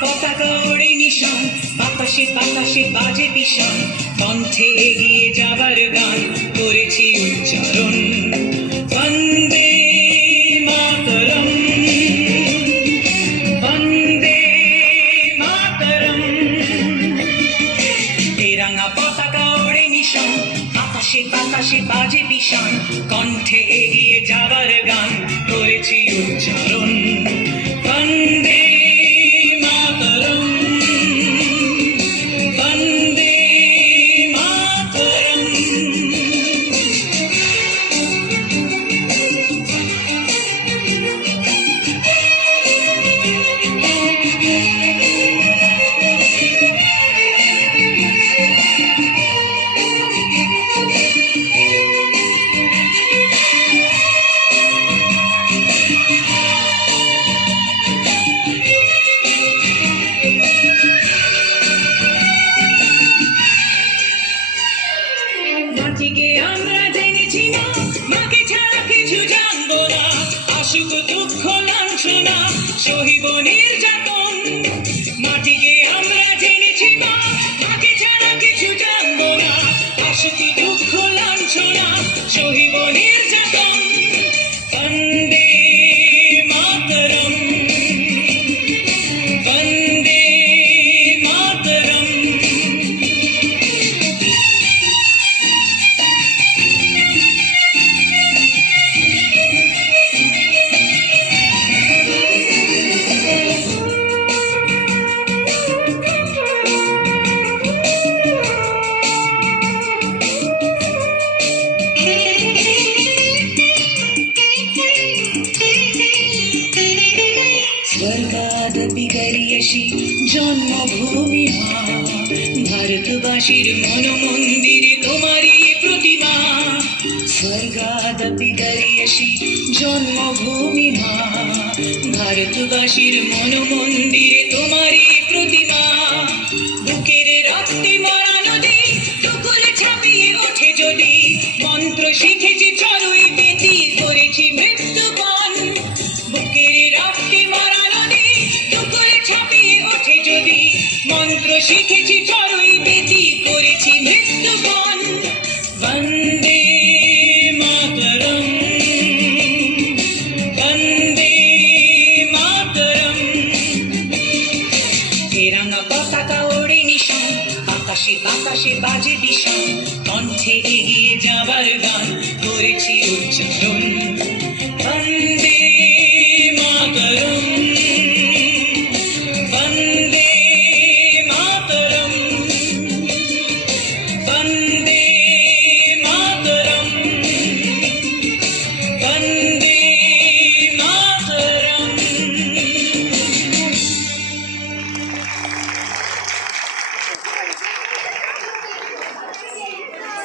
পতাকা ওড়ে নিশান, বাতাসে বাতাসে বাজে বিষণ কণ্ঠে এগিয়ে যাবার গান করেছি উচ্চারণ। বন্দে মাতরম বন্দে মাতরম। তেরাঙা পতাকা ওড়ে নিশান আকাশে বাতাসে বাজে বিষাণ কণ্ঠে এগিয়ে যাবার গান করেছি উচ্চারণ। He's just é গরিয়সি জন্মভূমি ভারতবাসীর মন মন্দিরে তোমারই প্রতিমা। স্বর্গাদপি গরিয়সি জন্মভূমি ভারতবাসীর মন মন্দিরে তোমারই প্রতিমা। বুকের রক্তে মরা নদী টুকুরে ওঠে যদি, মন্ত্র শিখেছি মন্ত্র শিখেছি চড়ুই বেতি করেছি মৃত্যুবন বন্দে মাতরম। বন্দে মাতরম। তেরাঙ্গা পতাকা ওড়ে নিশান, আকাশে বাতাসে বাজে বিষণ কণ্ঠে এগিয়ে যাবার গান করেছি উচ্চারণ।